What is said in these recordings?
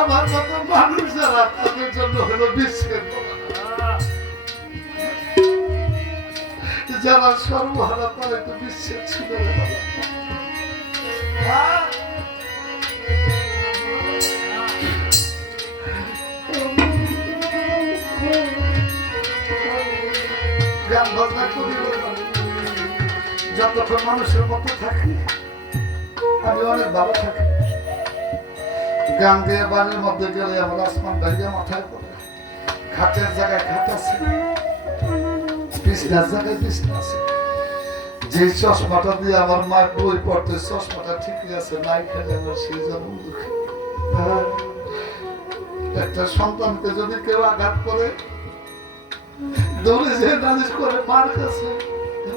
আমার মতো মানুষ যারা, তাদের জন্য হলো বিচ্ছেদ যারা সর্বহারা বিচ্ছেদ ছিল যতক্ষণ মানুষের মতো থাকি আমি অনেক ভালো থাকি। গান দিয়ে বাড়ির মধ্যে গেলে আমার আসমান বাইরে মাথায় পড়ে। খাটের জায়গায় খাট আছে। বিছনার জায়গায় বিছনা আছে। যে চশমাটা দিয়ে আমার মা বই পড়তে চশমাটা ঠিকই আছে নাই খেলে আমার সেই জন্য দুঃখী। একটা সন্তানকে যদি কেউ আঘাত করে, দৌড়ে যে নালিশ করে, মার কাছে,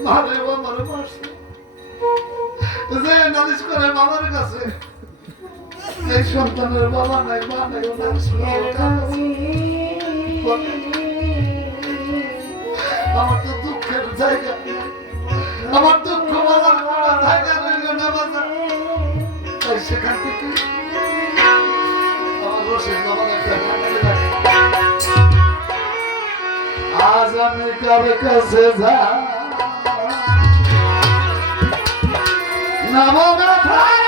মারে মারে মারছে। যে নালিশ করে বাবার কাছে, এই সন্তানের বাবা নাই, মা নাই ও নালিশ করে ওর কাছে। আমার তো দুঃখের জায়গা। আমার দুঃখ বলার কোনো জায়গা রইল না বাজার তাই সেখান থেকে আমার রসের বাবার আজ আমি কার কাছে যা নবগাথা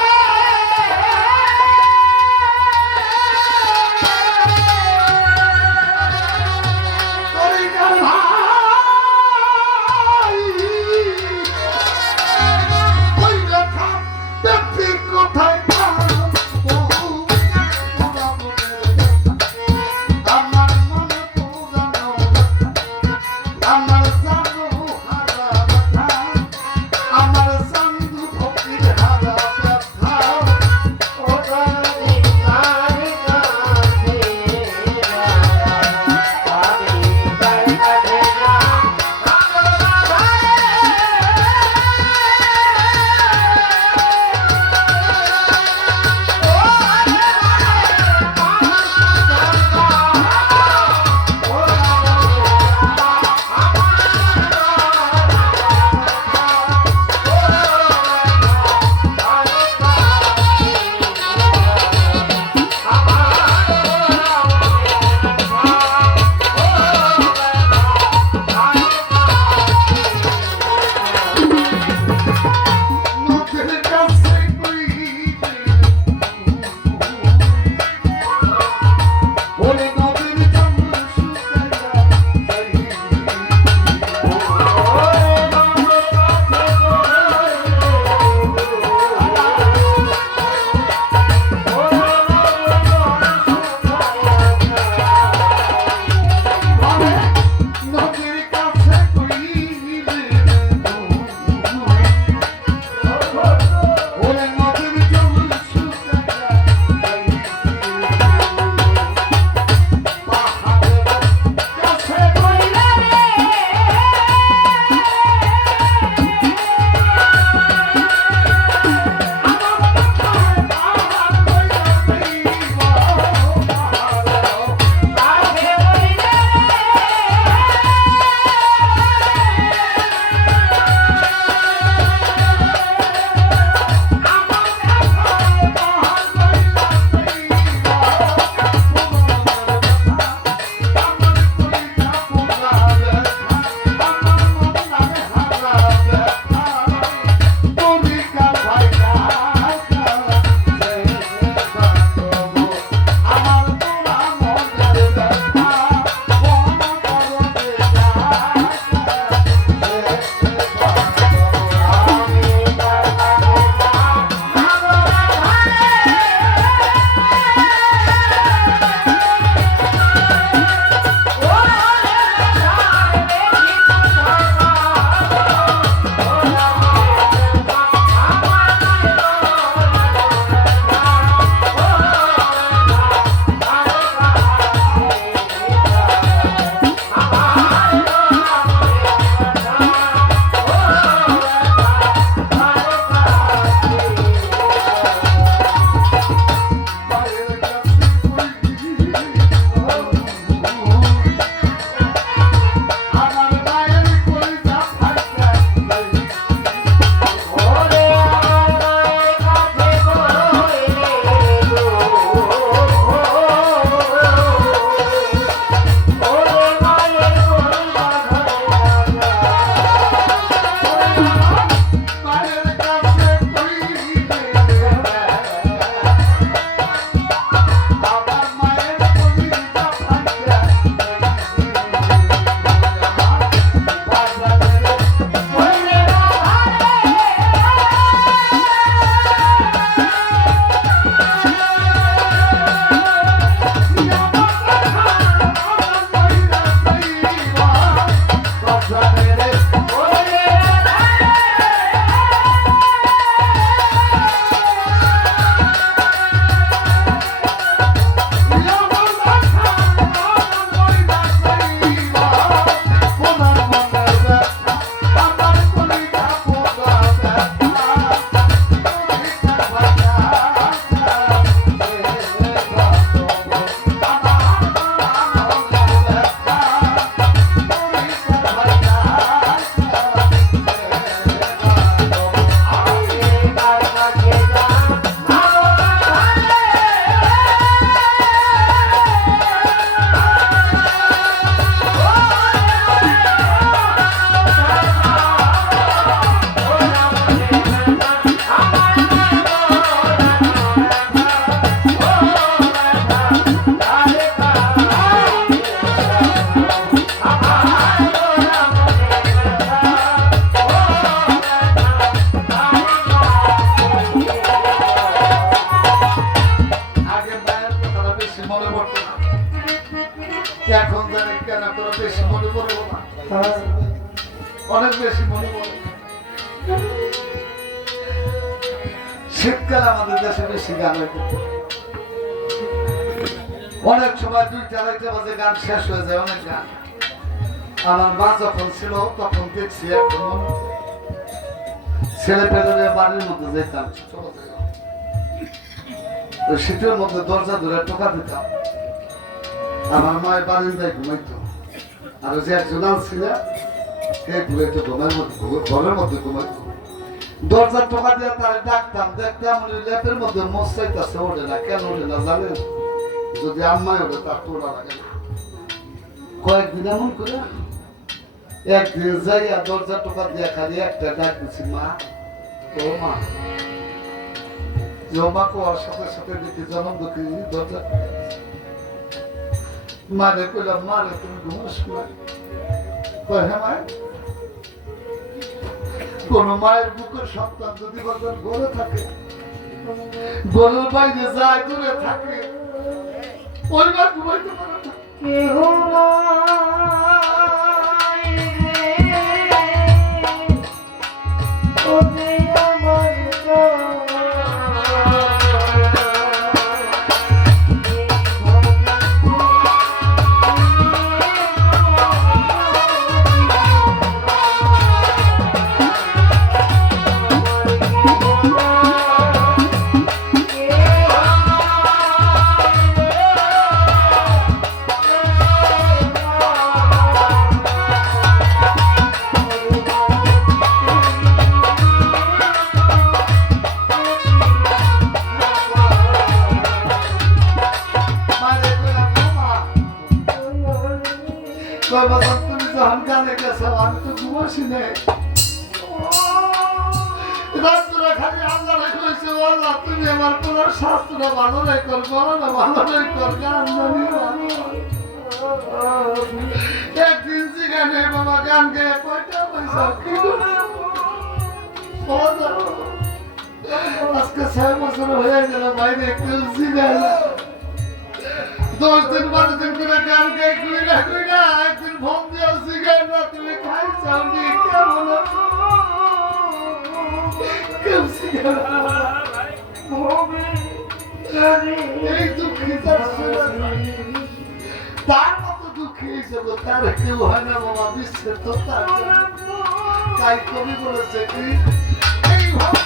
ভিক্ষা না বেশি মনে করব অনেক বেশি মনে করব শীতকাল আমাদের দেশে বেশি গান অনেক সময় দুই আড়াইটা বাজে গান শেষ হয়ে যায়, অনেক গান। আমার মা যখন ছিল, তখন দেখছি এখন ছেলে পেলে বাড়ির মধ্যে যেতাম শীতের মধ্যে দরজা ধরে টোকা দিতাম। আমার মায়ের বারিন্দায় ঘুমাইতো। আর যে একজন ছিল সে ঘুমাইতো, ঘুমের মধ্যে ঘরের মধ্যে ঘুমাইতো। দরজা টোকা দিয়ে তারা ডাকতাম ওই লেপের মধ্যে মশাইতেছে ওঠে না কেন, ওঠে না জানেন যদি আম্মাই ওঠে, তার তো ওটা লাগে কয়েকদিন এমন করে, একদিন যাইয়া দরজা টোকা দিয়ে খালি একটা ডাক দিছি, মা, ও মা। জমা কোয়ার সাথে সাথে দেখি জনম দুঃখী দরজা। মারে কইলাম মারে, তুমি ঘুমাস না। হ্যাঁ মায় কোন মায়ের বুকের সন্তান যদি বছর গড়ে থাকে। ঘরের বাইরে যায়, দূরে থাকে। ওই মা ঘুমাইতে পারে না। শাস্ত্র ভালো রে কর বলো না ভালো রে কর গান জানি। একদিন জিগানে বাবা গান গেয়ে কয়টা পয়সা কি। আজকে ছয় বছর হয়ে গেল বাইরে কেউ জিগায় না। দশ দিন বারো দিন করে গান গাই কই না কই না একদিন ফোন দিয়ে জিগায় না তুমি খাই চাউনি কেমন? কেউ জিগায় না। এই দুঃখী না। তার মতো দুঃখী হিসেবে তার কেউ হয় না বাবা বিশ্বের তো তার তাই কবি বলেছে কি এইভাবে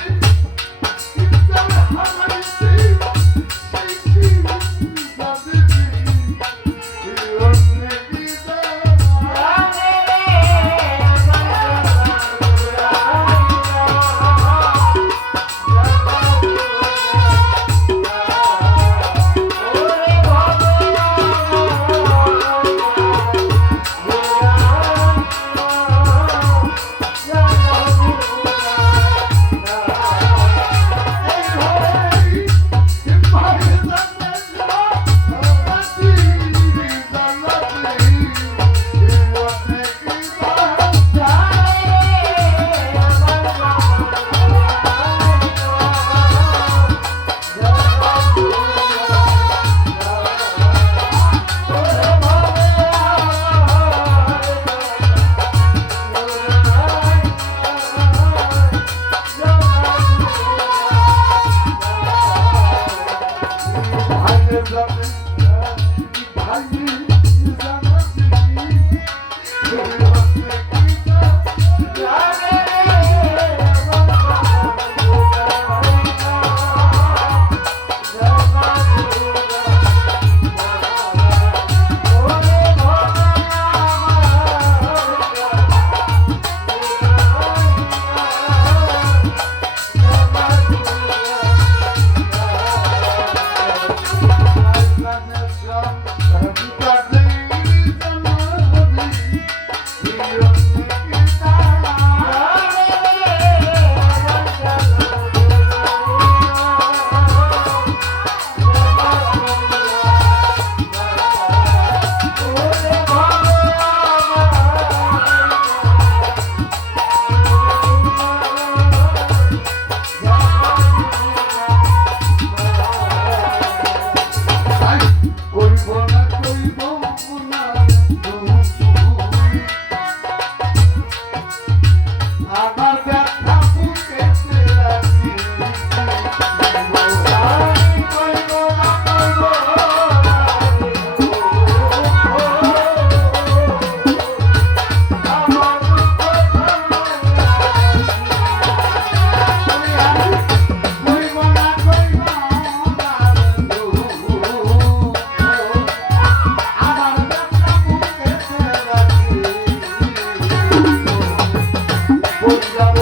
Thank you.